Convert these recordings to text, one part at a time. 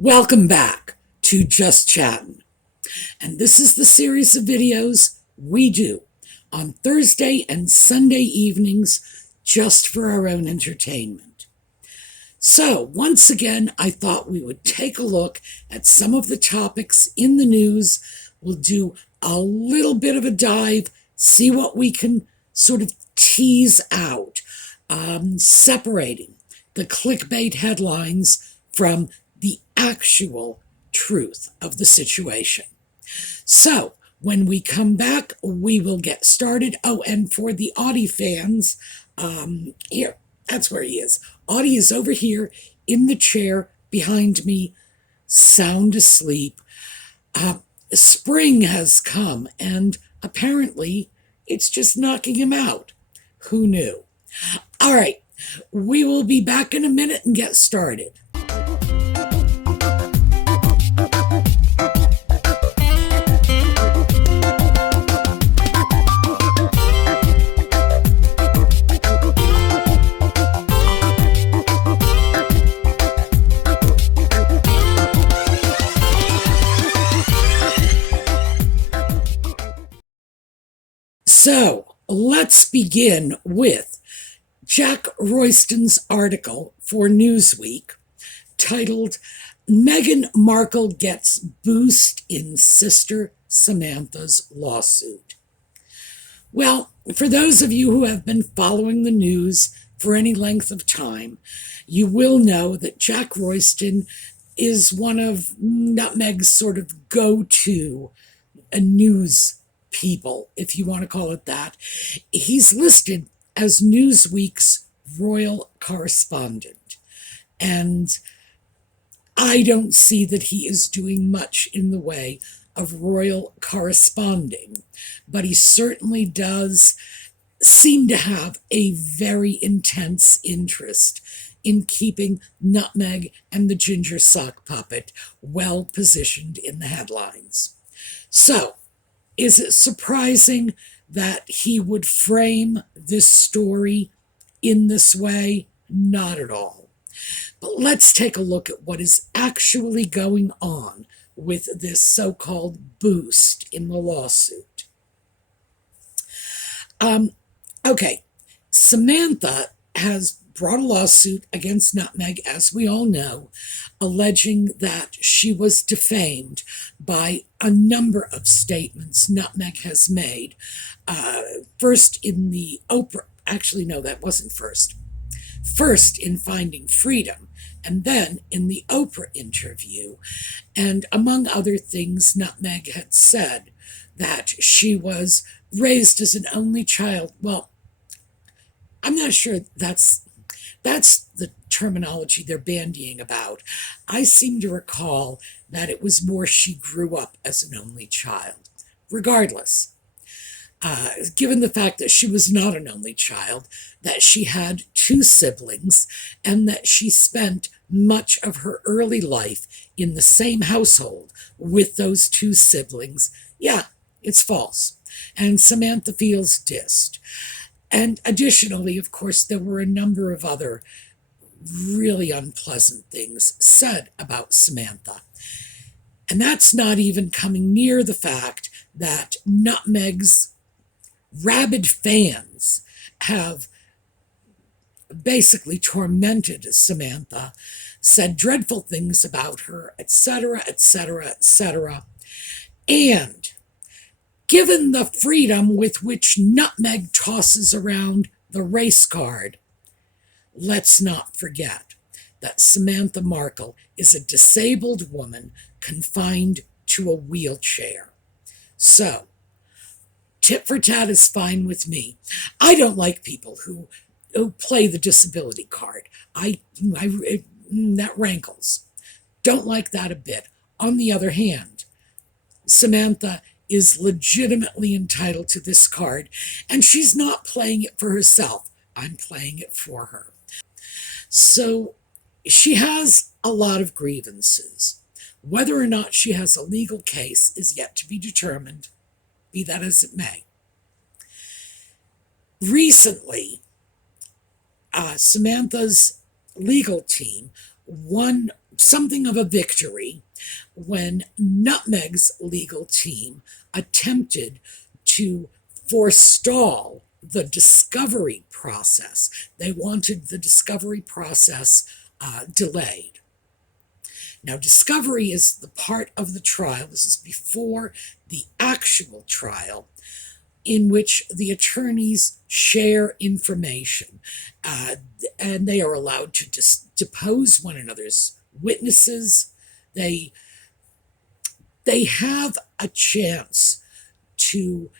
Welcome back to Just Chattin'. And this is the series of videos we do on Thursday and Sunday evenings just for our own entertainment. So, once again, I thought we would take a look at some of the topics in the news. We'll do a little bit of a dive, see what we can sort of tease out, separating the clickbait headlines from the actual truth of the situation. So, when we come back, we will get started. Oh, and for the Audie fans, here, that's where he is. Audie is over here in the chair behind me, sound asleep. Spring has come, and apparently it's just knocking him out. Who knew? All right, we will be back in a minute and get started. So let's begin with Jack Royston's article for Newsweek titled, Meghan Markle Gets Boost in Sister Samantha's Lawsuit. Well, for those of you who have been following the news for any length of time, you will know that Jack Royston is one of Nutmeg's sort of go-to news people, if you want to call it that. He's listed as Newsweek's royal correspondent, and I don't see that he is doing much in the way of royal corresponding, but he certainly does seem to have a very intense interest in keeping Nutmeg and the ginger sock puppet well positioned in the headlines. So, is it surprising that he would frame this story in this way? Not at all. But let's take a look at what is actually going on with this so-called boost in the lawsuit. Okay, Samantha has brought a lawsuit against Nutmeg, as we all know, alleging that she was defamed by a number of statements Nutmeg has made. First in the Oprah, actually, no, that wasn't first. First in Finding Freedom, and then in the Oprah interview. And among other things, Nutmeg had said that she was raised as an only child. Well, I'm not sure that's the terminology they're bandying about. I seem to recall that it was more she grew up as an only child. Regardless, given the fact that she was not an only child, that she had two siblings, and that she spent much of her early life in the same household with those two siblings, yeah, it's false. And Samantha feels dissed. And additionally, of course, there were a number of other really unpleasant things said about Samantha. And that's not even coming near the fact that Nutmeg's rabid fans have basically tormented Samantha, said dreadful things about her, etc., etc., etc. And given the freedom with which Nutmeg tosses around the race card, let's not forget that Samantha Markle is a disabled woman confined to a wheelchair. So, tit for tat is fine with me. I don't like people who play the disability card. That rankles. Don't like that a bit. On the other hand, Samantha is legitimately entitled to this card, and she's not playing it for herself. I'm playing it for her. So she has a lot of grievances. Whether or not she has a legal case is yet to be determined, be that as it may. Recently, Samantha's legal team won something of a victory when Nutmeg's legal team attempted to forestall the discovery process. They wanted the discovery process delayed. Now, discovery is the part of the trial, this is before the actual trial, in which the attorneys share information, and they are allowed to depose one another's witnesses. They have a chance to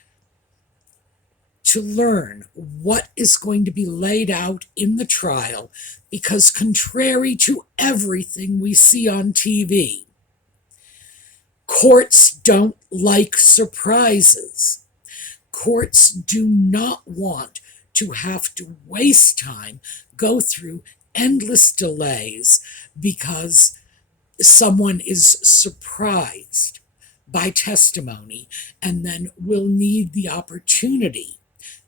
learn what is going to be laid out in the trial, because contrary to everything we see on TV, courts don't like surprises. Courts do not want to have to waste time, go through endless delays because someone is surprised by testimony and then will need the opportunity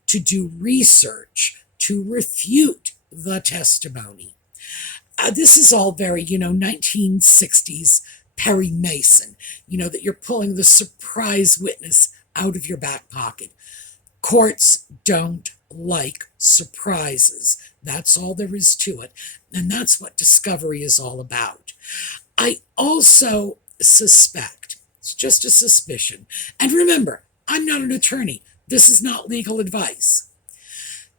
to do research to refute the testimony. This is all very, 1960s Perry Mason, that you're pulling the surprise witness out of your back pocket. Courts don't like surprises. That's all there is to it. And that's what discovery is all about. I also suspect, it's just a suspicion, and remember, I'm not an attorney. This is not legal advice.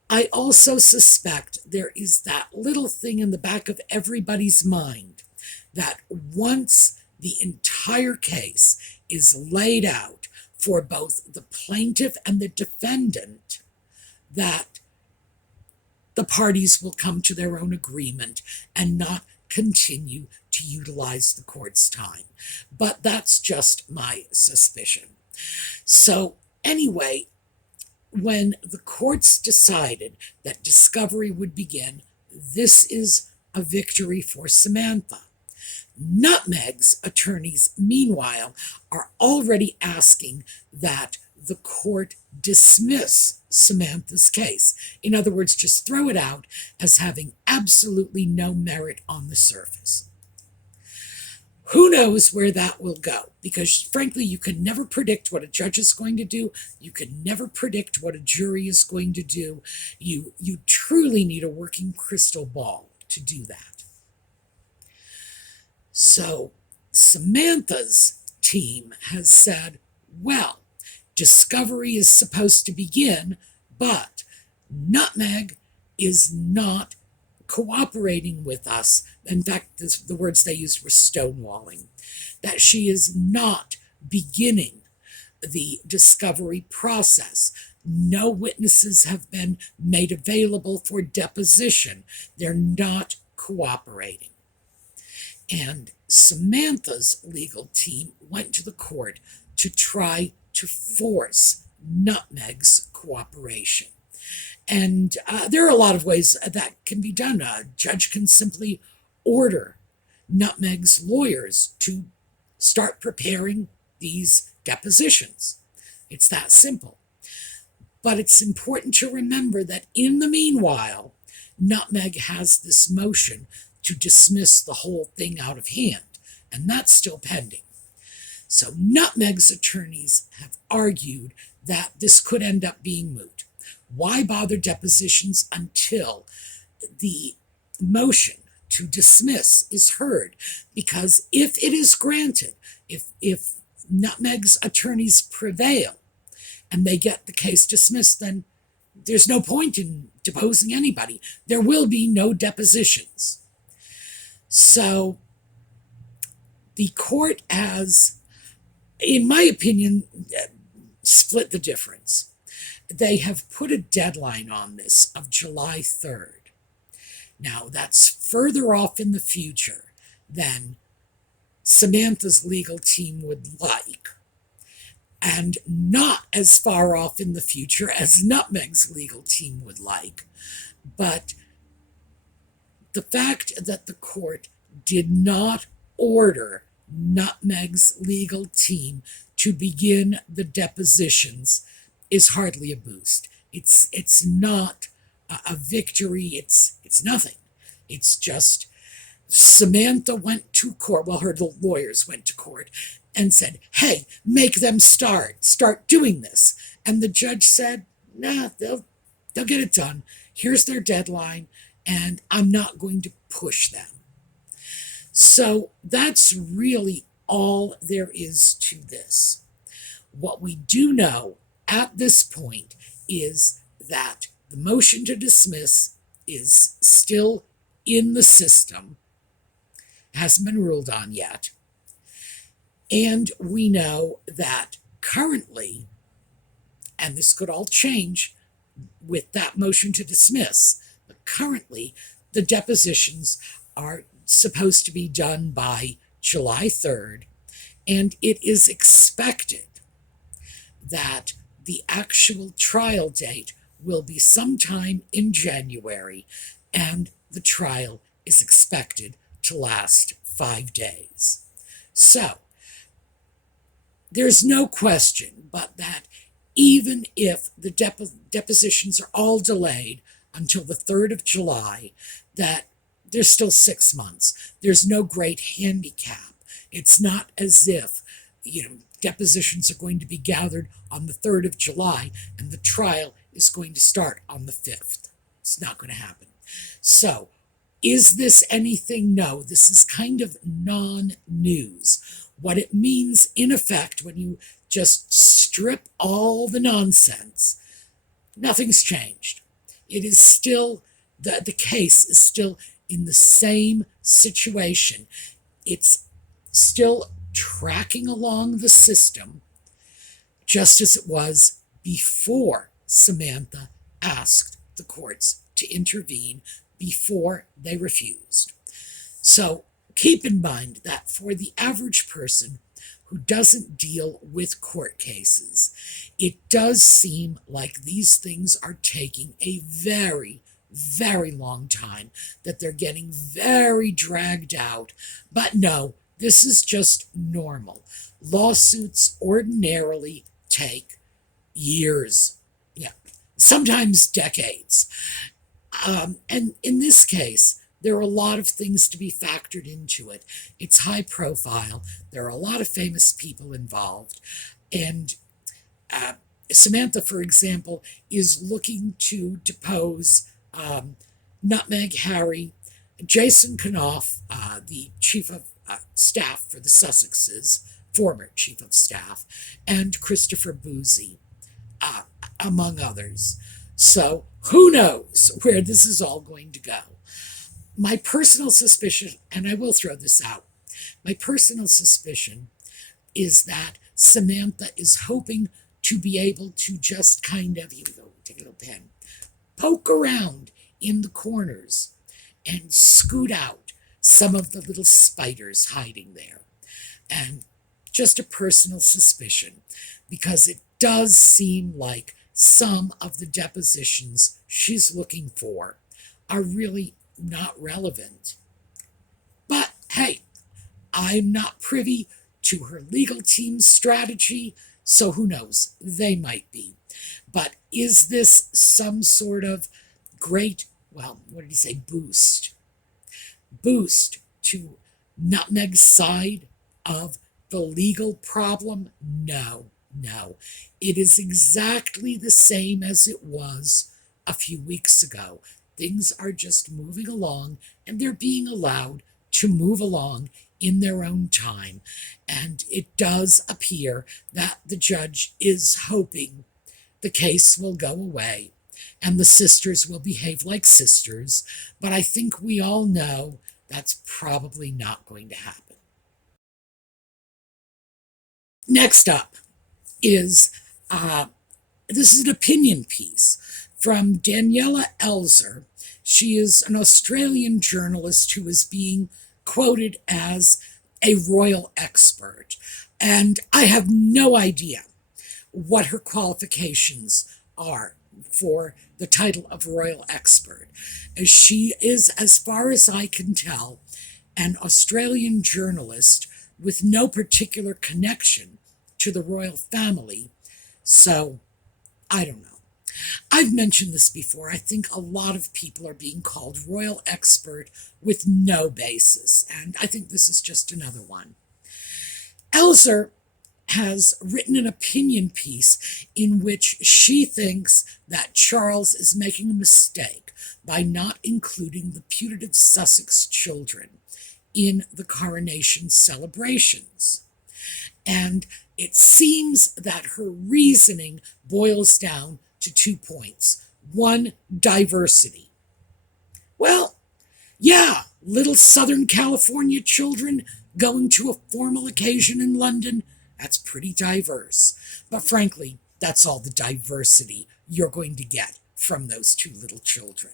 I also suspect there is that little thing in the back of everybody's mind that once the entire case is laid out for both the plaintiff and the defendant, that the parties will come to their own agreement and not continue to utilize the court's time. But that's just my suspicion. So anyway, when the courts decided that discovery would begin, this is a victory for Samantha. Nutmeg's attorneys, meanwhile, are already asking that the court dismiss Samantha's case. In other words, just throw it out as having absolutely no merit on the surface. Who knows where that will go? Because frankly, you can never predict what a judge is going to do. You can never predict what a jury is going to do. You truly need a working crystal ball to do that. So Samantha's team has said, well, discovery is supposed to begin, but Nutmeg is not cooperating with us. In fact, the words they used were stonewalling. That she is not beginning the discovery process. No witnesses have been made available for deposition. They're not cooperating. And Samantha's legal team went to the court to try to force Nutmeg's cooperation. And there are a lot of ways that can be done. A judge can simply order Nutmeg's lawyers to start preparing these depositions. It's that simple. But it's important to remember that in the meanwhile, Nutmeg has this motion to dismiss the whole thing out of hand, and that's still pending. So Nutmeg's attorneys have argued that this could end up being moot. Why bother depositions until the motion to dismiss is heard? Because if it is granted, if Nutmeg's attorneys prevail and they get the case dismissed, then there's no point in deposing anybody. There will be no depositions. So the court has, in my opinion, split the difference. They have put a deadline on this of July 3rd. Now, that's further off in the future than Samantha's legal team would like, and not as far off in the future as Nutmeg's legal team would like. But the fact that the court did not order Nutmeg's legal team to begin the depositions is hardly a boost. It's not a victory. It's nothing. It's just Samantha went to court, well, her lawyers went to court and said, hey, make them start doing this. And the judge said, nah, they'll get it done. Here's their deadline, and I'm not going to push them. So that's really all there is to this. What we do know at this point is that the motion to dismiss is still in the system, hasn't been ruled on yet. And we know that currently, and this could all change with that motion to dismiss, but currently the depositions are supposed to be done by July 3rd, and it is expected that the actual trial date will be sometime in January, and the trial is expected to last 5 days. So, there's no question but that even if the depositions are all delayed until the 3rd of July, that there's still 6 months. There's no great handicap. It's not as if, depositions are going to be gathered on the 3rd of July and the trial is going to start on the 5th. It's not going to happen. So, is this anything? No, this is kind of non-news. What it means, in effect, when you just strip all the nonsense, nothing's changed. It is still, the case is still in the same situation. It's still tracking along the system just as it was before Samantha asked the courts to intervene, before they refused. So keep in mind that for the average person who doesn't deal with court cases, it does seem like these things are taking a very, very long time, that they're getting very dragged out. But no, this is just normal. Lawsuits ordinarily take years, sometimes decades. And in this case, there are a lot of things to be factored into it. It's high profile. There are a lot of famous people involved. And Samantha, for example, is looking to depose Nutmeg Harry, Jason Kanoff, the chief of staff for the Sussexes, former chief of staff, and Christopher Boozy, among others. So who knows where this is all going to go? My personal suspicion, and I will throw this out, my personal suspicion is that Samantha is hoping to be able to just kind of, here we go, take a little pen, poke around in the corners and scoot out some of the little spiders hiding there. And just a personal suspicion, because it does seem like some of the depositions she's looking for are really not relevant. But hey, I'm not privy to her legal team's strategy, so who knows? They might be. But is this some sort of great, well, what did he say, boost to Nutmeg's side of the legal problem? No. It is exactly the same as it was a few weeks ago. Things are just moving along, and they're being allowed to move along in their own time. And it does appear that the judge is hoping the case will go away and the sisters will behave like sisters. But I think we all know that's probably not going to happen. Next up is, this is an opinion piece from Daniela Elzer. She is an Australian journalist who is being quoted as a royal expert. And I have no idea what her qualifications are for the title of royal expert. She is, as far as I can tell, an Australian journalist with no particular connection to the royal family. So, I don't know. I've mentioned this before. I think a lot of people are being called royal expert with no basis, and I think this is just another one. Elzer has written an opinion piece in which she thinks that Charles is making a mistake by not including the putative Sussex children in the coronation celebrations. And it seems that her reasoning boils down to 2 points. One, diversity. Well, yeah, little Southern California children going to a formal occasion in London, that's pretty diverse. But frankly, that's all the diversity you're going to get from those 2 little children.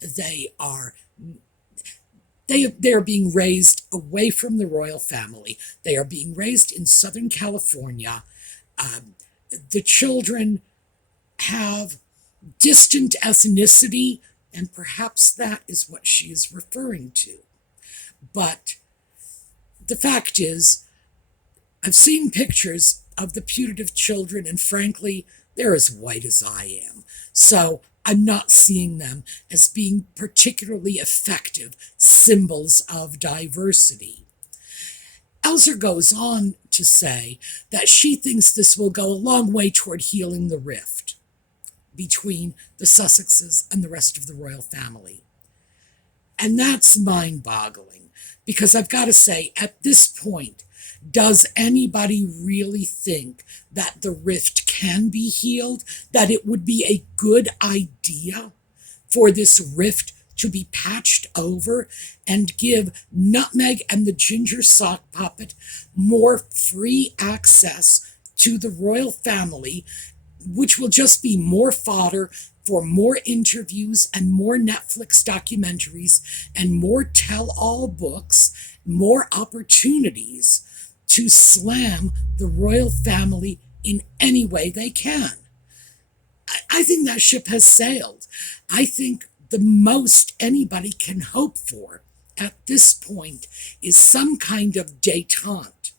They are being raised away from the royal family. They are being raised in Southern California. The children have distant ethnicity, and perhaps that is what she is referring to. But the fact is, I've seen pictures of the putative children, and frankly, they're as white as I am. So I'm not seeing them as being particularly effective symbols of diversity. Elzer goes on to say that she thinks this will go a long way toward healing the rift between the Sussexes and the rest of the royal family. And that's mind-boggling, because I've got to say, at this point, does anybody really think that the rift can be healed? That it would be a good idea for this rift to be patched over and give Nutmeg and the Ginger Sock Puppet more free access to the royal family, which will just be more fodder for more interviews and more Netflix documentaries and more tell-all books, more opportunities to slam the royal family in any way they can. I think that ship has sailed. I think the most anybody can hope for at this point is some kind of détente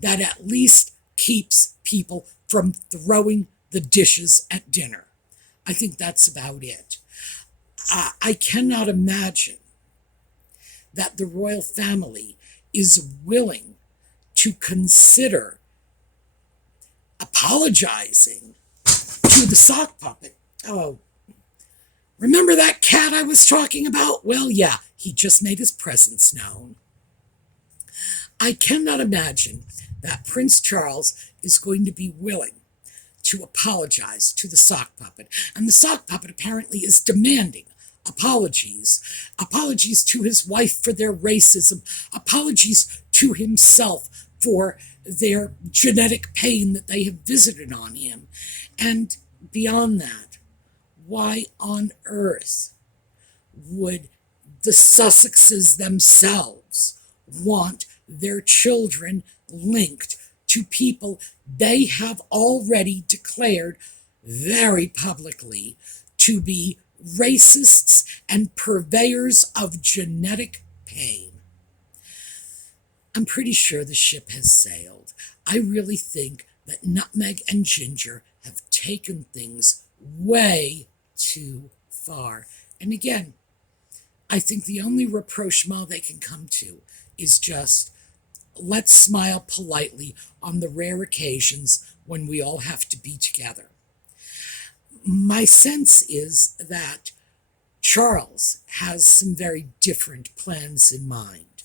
that at least keeps people from throwing the dishes at dinner. I think that's about it. I cannot imagine that the royal family is willing to consider apologizing to the sock puppet. Oh, remember that cat I was talking about? Well, yeah, he just made his presence known. I cannot imagine that Prince Charles is going to be willing to apologize to the sock puppet. And the sock puppet apparently is demanding apologies. Apologies to his wife for their racism. Apologies to himself for their genetic pain that they have visited on him. And beyond that, why on earth would the Sussexes themselves want their children linked to people they have already declared very publicly to be racists and purveyors of genetic pain? I'm pretty sure the ship has sailed. I really think that Nutmeg and Ginger have taken things way too far. And again, I think the only rapprochement they can come to is just, let's smile politely on the rare occasions when we all have to be together. My sense is that Charles has some very different plans in mind.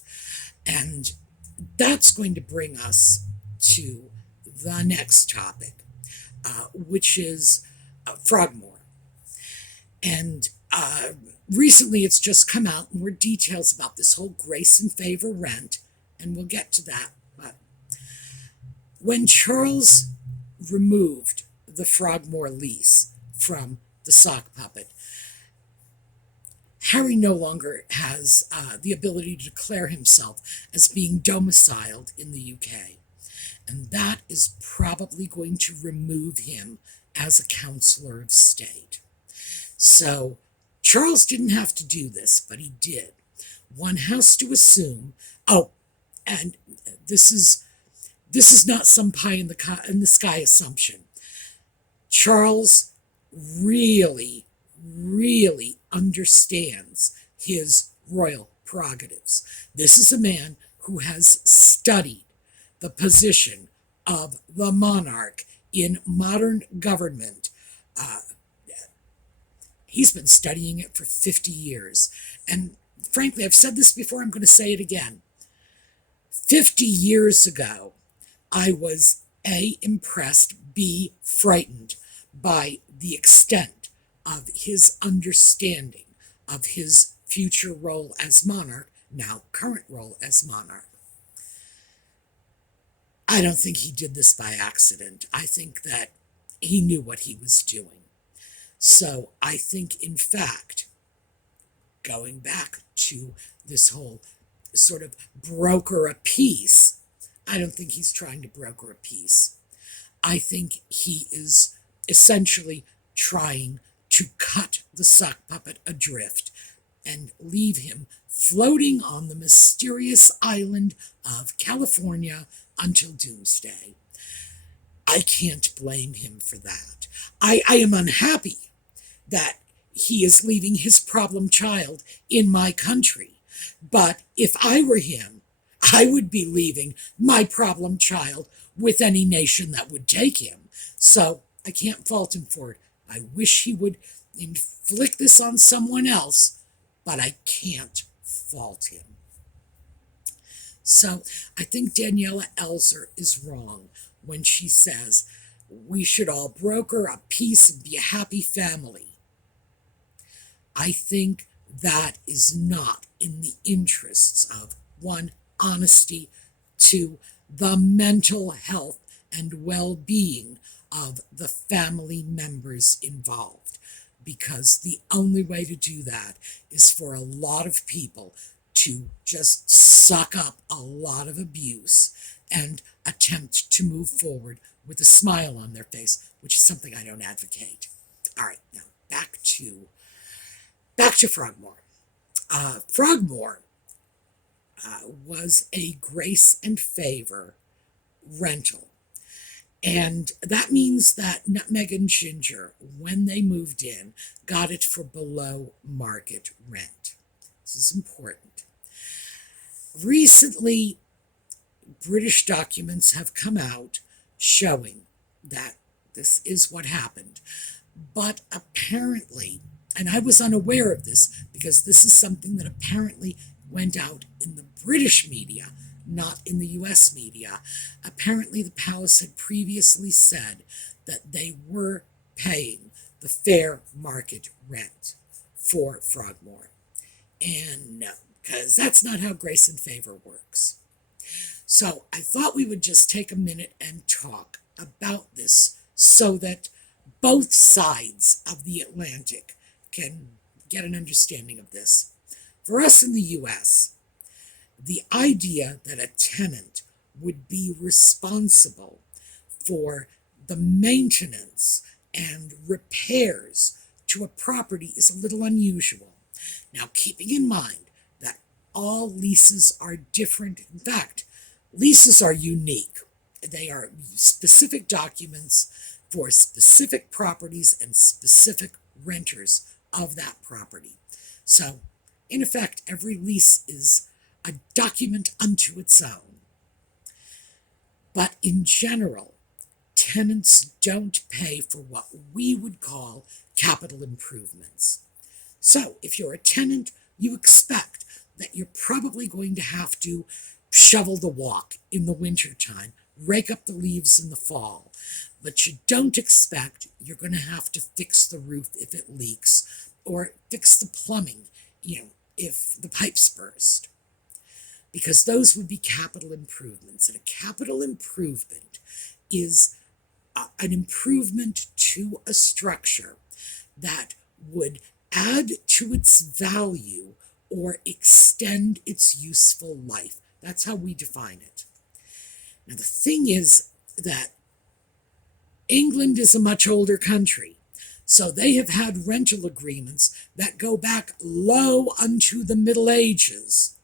And that's going to bring us to the next topic, which is Frogmore. And recently it's just come out more details about this whole grace and favor rent, and we'll get to that. But when Charles removed the Frogmore lease from the sock puppet, Harry no longer has the ability to declare himself as being domiciled in the UK. And that is probably going to remove him as a counselor of state. So Charles didn't have to do this, but he did. One has to assume, and this is not some pie in the sky assumption. Charles really, really understands his royal prerogatives. This is a man who has studied the position of the monarch in modern government. Uh, he's been studying it for 50 years. And frankly, I've said this before, I'm going to say it again. 50 years ago, I was A, impressed, B, frightened by the extent of his understanding of his future role as monarch, now current role as monarch. I don't think he did this by accident. I think that he knew what he was doing. So I think, in fact, going back to this whole sort of broker a peace, I don't think he's trying to broker a peace. I think he is essentially trying to cut the sock puppet adrift and leave him floating on the mysterious island of California until doomsday. I can't blame him for that. I am unhappy that he is leaving his problem child in my country. But if I were him, I would be leaving my problem child with any nation that would take him. So I can't fault him for it. I wish he would inflict this on someone else, but I can't fault him. So I think Daniela Elzer is wrong when she says we should all broker a peace and be a happy family. I think that is not in the interests of, one, honesty, two, the mental health and well-being of the family members involved. Because the only way to do that is for a lot of people to just suck up a lot of abuse and attempt to move forward with a smile on their face, which is something I don't advocate. All right, now back to Frogmore. Frogmore was a grace and favor rental. And that means that Nutmeg and Ginger, when they moved in, got it for below market rent. This is important. Recently, British documents have come out showing that this is what happened. But apparently, and I was unaware of this because this is something that apparently went out in the British media, not in the US media. Apparently, the palace had previously said that they were paying the fair market rent for Frogmore. And no, because that's not how grace and favor works. So I thought we would just take a minute and talk about this so that both sides of the Atlantic can get an understanding of this. For us in the US, the idea that a tenant would be responsible for the maintenance and repairs to a property is a little unusual. Now, keeping in mind that all leases are different. In fact, leases are unique. They are specific documents for specific properties and specific renters of that property. So, in effect, every lease is a document unto its own. But in general, tenants don't pay for what we would call capital improvements. So if you're a tenant, you expect that you're probably going to have to shovel the walk in the wintertime, rake up the leaves in the fall. But you don't expect you're going to have to fix the roof if it leaks, or fix the plumbing, if the pipes burst. Because those would be capital improvements. And a capital improvement is an improvement to a structure that would add to its value or extend its useful life. That's how we define it. Now, the thing is that England is a much older country, so they have had rental agreements that go back low unto the Middle Ages,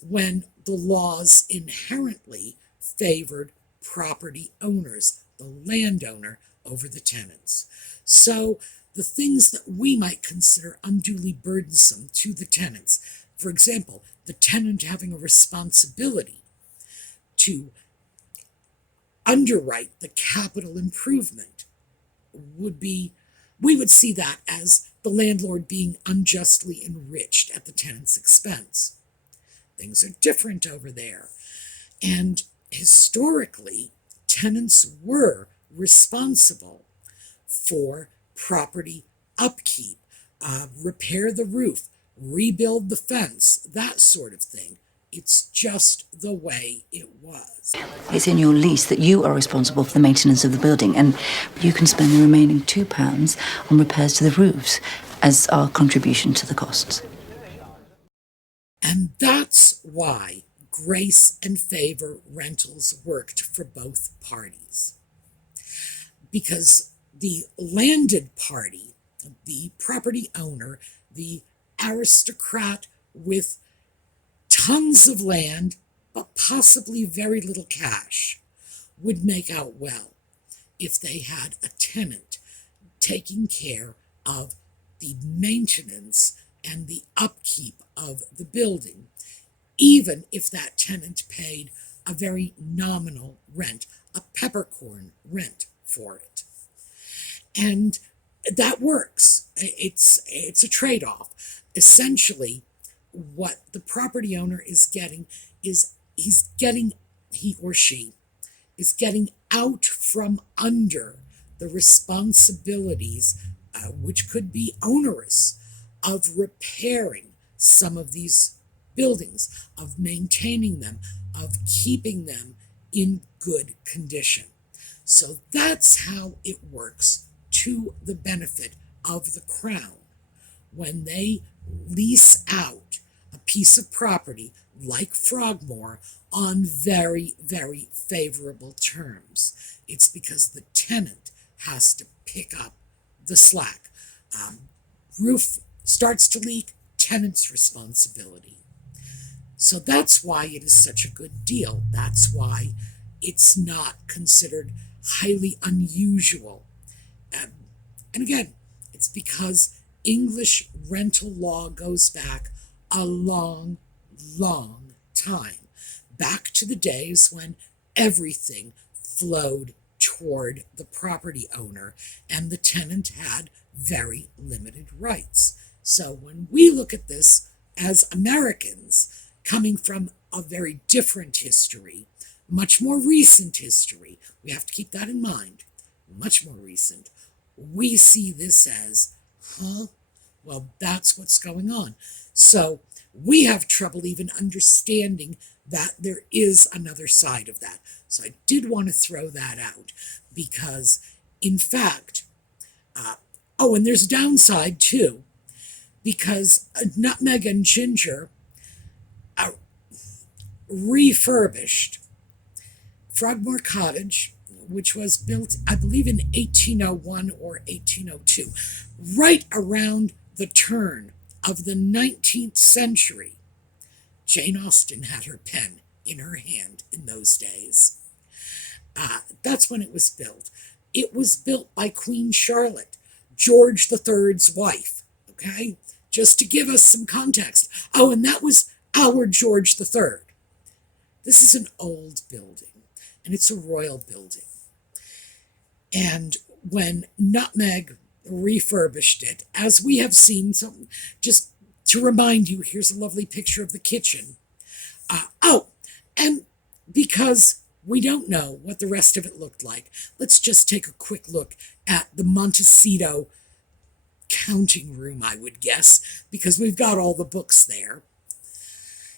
when the laws inherently favored property owners, the landowner, over the tenants. So the things that we might consider unduly burdensome to the tenants. For example, the tenant having a responsibility to underwrite the capital improvement we would see that as the landlord being unjustly enriched at the tenant's expense. Things are different over there. And historically, tenants were responsible for property upkeep, repair the roof, rebuild the fence, that sort of thing. It's just the way it was. It's in your lease that you are responsible for the maintenance of the building, and you can spend the remaining £2 on repairs to the roofs as our contribution to the costs. And that's why grace and favor rentals worked for both parties. Because the landed party, the property owner, the aristocrat with tons of land, but possibly very little cash, would make out well if they had a tenant taking care of the maintenance and the upkeep of the building, even if that tenant paid a very nominal rent, a peppercorn rent for it. And that works. It's a trade-off. Essentially, what the property owner is getting is he or she is getting out from under the responsibilities, which could be onerous, of repairing some of these buildings, of maintaining them, of keeping them in good condition. So that's how it works to the benefit of the Crown when they lease out a piece of property like Frogmore on very, very favorable terms. It's because the tenant has to pick up the slack. Roof starts to leak, tenant's responsibility. So that's why it is such a good deal. That's why it's not considered highly unusual. And again, it's because English rental law goes back a long, long time, back to the days when everything flowed toward the property owner and the tenant had very limited rights. So when we look at this as Americans coming from a very different history, much more recent history, we have to keep that in mind, much more recent, we see this as, well, that's what's going on. So we have trouble even understanding that there is another side of that. So I did want to throw that out because, in fact, and there's a downside too, because Nutmeg and Ginger refurbished Frogmore Cottage, which was built, I believe, in 1801 or 1802, right around the turn of the 19th century. Jane Austen had her pen in her hand in those days. That's when it was built. It was built by Queen Charlotte, George III's wife, okay? Just to give us some context. Oh, and that was our George III. This is an old building, and it's a royal building. And when Nutmeg refurbished it, as we have seen, so just to remind you, here's a lovely picture of the kitchen. And because we don't know what the rest of it looked like, let's just take a quick look at the Montecito counting room, I would guess, because we've got all the books there.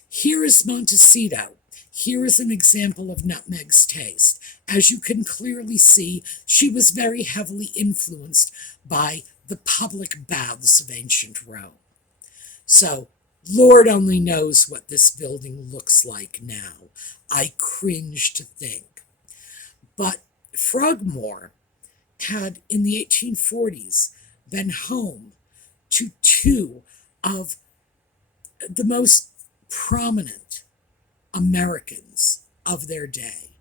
Here is Montecito. Here is an example of Nutmeg's taste. As you can clearly see, she was very heavily influenced by the public baths of ancient Rome. So, Lord only knows what this building looks like now. I cringe to think. But Frogmore had, in the 1840s, been home to two of the most prominent Americans of their day.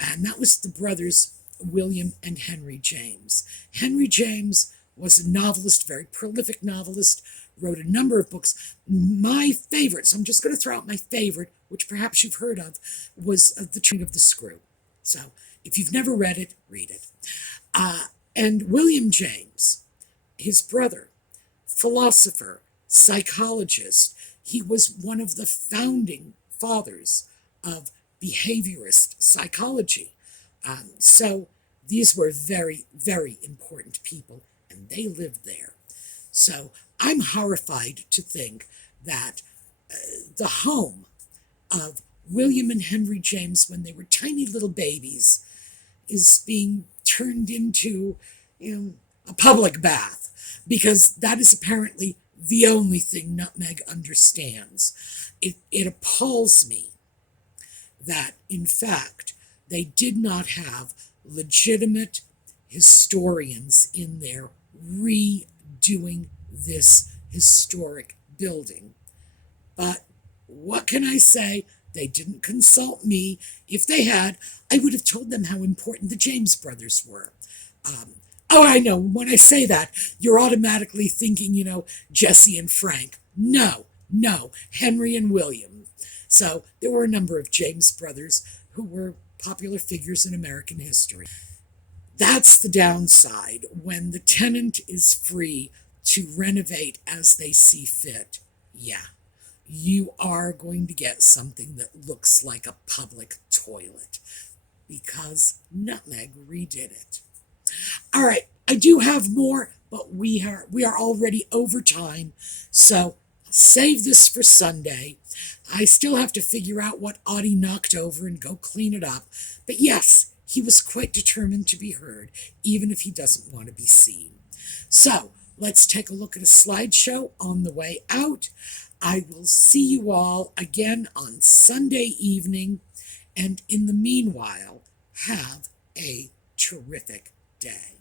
And that was the brothers William and Henry James. Henry James was a novelist, very prolific novelist, wrote a number of books. My favorite, so I'm just going to throw out my favorite, which perhaps you've heard of, was The Tree of the Screw. So if you've never read it, read it. And William James, his brother, philosopher, psychologist, he was one of the founding fathers of behaviorist psychology. So these were very, very important people, and they lived there. So I'm horrified to think that the home of William and Henry James, when they were tiny little babies, is being turned into, a public bath, because that is apparently the only thing Nutmeg understands. It appalls me that, in fact, they did not have legitimate historians in there redoing this historic building. But what can I say? They didn't consult me. If they had, I would have told them how important the James brothers were. I know, when I say that, you're automatically thinking, Jesse and Frank. No, Henry and William. So there were a number of James brothers who were popular figures in American history. That's the downside when the tenant is free to renovate as they see fit. Yeah, you are going to get something that looks like a public toilet because Nutmeg redid it. All right, I do have more, but we are already over time, so save this for Sunday. I still have to figure out what Audie knocked over and go clean it up. But yes, he was quite determined to be heard, even if he doesn't want to be seen. So let's take a look at a slideshow on the way out. I will see you all again on Sunday evening, and in the meanwhile, have a terrific day.